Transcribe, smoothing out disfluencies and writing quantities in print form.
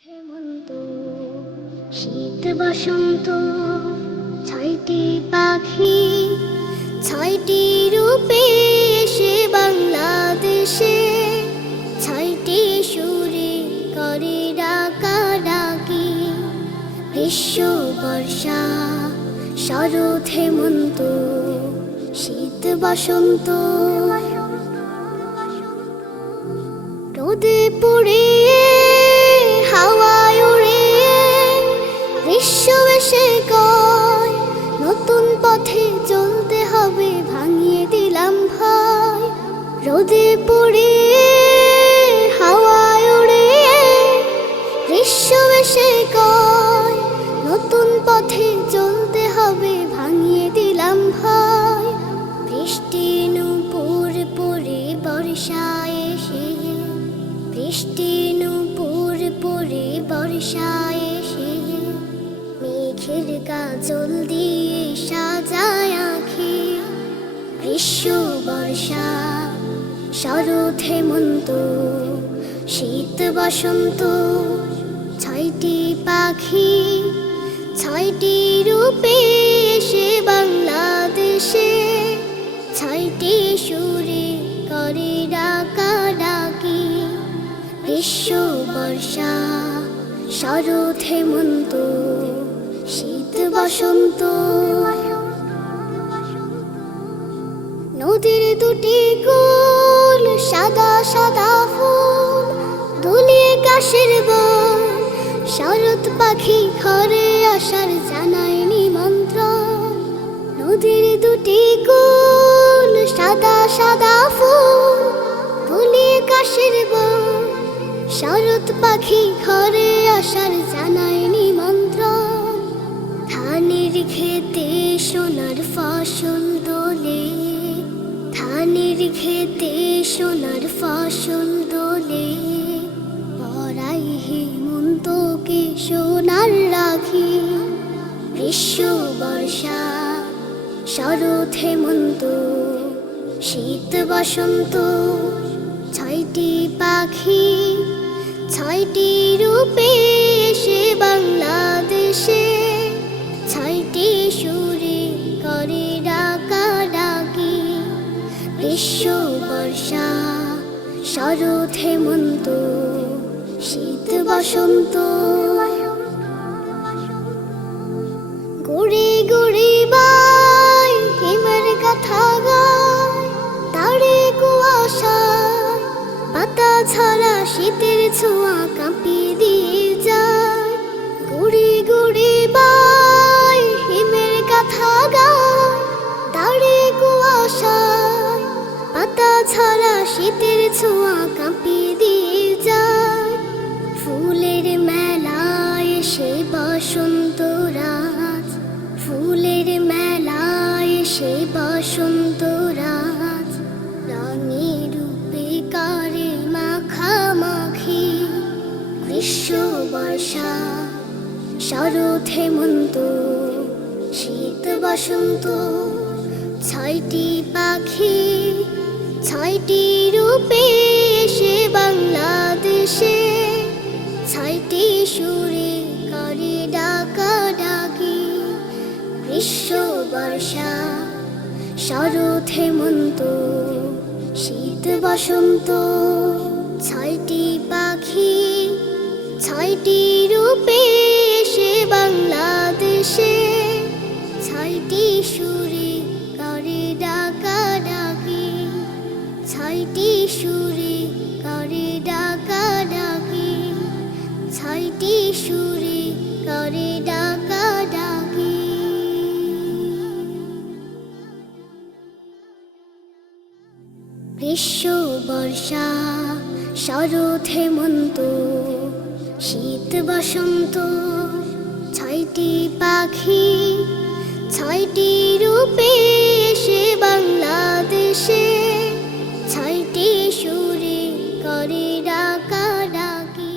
হেমন্ত শীত বসন্ত ছয়টি পাখি ছয়টি রূপে এসে বাংলাদেশে ছয়টি সুরে করে ডাকাডাকি গ্রীষ্ম বর্ষা শরৎ হেমন্ত শীত বসন্ত রোদে পুড়ে হাওয়ায় উড়ে গ্রীষ্ম এসে কয় নতুন পথে চলতে হবে ভাঙিয়ে দিলাম ভয় রোদে পুড়ে হাওয়ায় উড়ে গ্রীষ্ম এসে কয় নতুন পথে চলতে হবে ভাঙিয়ে দিলাম ভয় বৃষ্টি নূপুর পড়ে বর্ষায় এসে বৃষ্টি নূপুর পড়ে বর্ষায় এসে মেঘের কাজল দিয়ে সাজায় আঁখি গ্রীষ্ম বর্ষা শরৎ হেমন্ত শীত বসন্ত ছয়টি পাখি ছয়টি রূপে এসে বাংলাদেশে ছয়টি সুরে করে ডাকাডাকি গ্রীষ্ম বর্ষা শরৎ হেমন্ত শীত বসন্ত নদীর দুটি কূল সাদা সাদা ফুল দুলিয়ে কাশের বন শরৎ পাখি ঘরে আসার জানায় নিমন্ত্রণ নদীর দুটি কূল সাদা সাদা ফুল দুলিয়ে কাশের বন শরৎ পাখি ঘরে আসার জানায় নিমন্ত্রণ ধানের খেতে সোনার ফসল দোলে ধানের খেতে সোনার ফসল দোলে পরাই হেমন্তকে সোনার রাখি গ্রীষ্ম বর্ষা শরৎ হেমন্ত শীত বসন্ত ছয়টি পাখি ছয়টি রূপে এসে বাংলাদেশে ছয়টি সুরে করে ডাকাডাকি গ্রীষ্ম বর্ষা শরৎ হেমন্ত শীত বসন্ত গুড়ি গুড়ি বাই হিমের কথা গায় তারে কুয়াশা পাতা ছাড়া শীতের ছোঁয়া কাঁপিয়ে দিয়ে যায় গুড়ি গুড়ি বাই হিমের কথা গায় তারে কুয়াশা পাতা ছাড়া শীতের ছোঁয়া কাঁপিয়ে দিয়ে যায় ফুলের মেলায় এসে বসন্ত রাত ফুলের মেলায় এসে বসন্ত রাত রঙে বর্ষা শরৎ হেমন্ত শীত বসন্ত ছয়টি পাখি ছয়টি রূপে এসে বাংলাদেশে ছয়টি সুরে করে ডাকাডাকি গ্রীষ্ম বর্ষা শরৎ হেমন্ত শীত বসন্ত ছয়টি পাখি ছয়টি রূপে এসে বাংলাদেশে ছয়টি সুরে করে ডাকাডাকি ছয়টি সুরে করে ডাকাডাকি ছয়টি সুরে করে ডাকাডাকি গ্রীষ্ম বর্ষা শরৎ হেমন্ত শীত বসন্ত ছয়টি পাখি ছয়টি রূপে এসে বাংলাদেশে ছয়টি সুরে করে ডাকাডাকি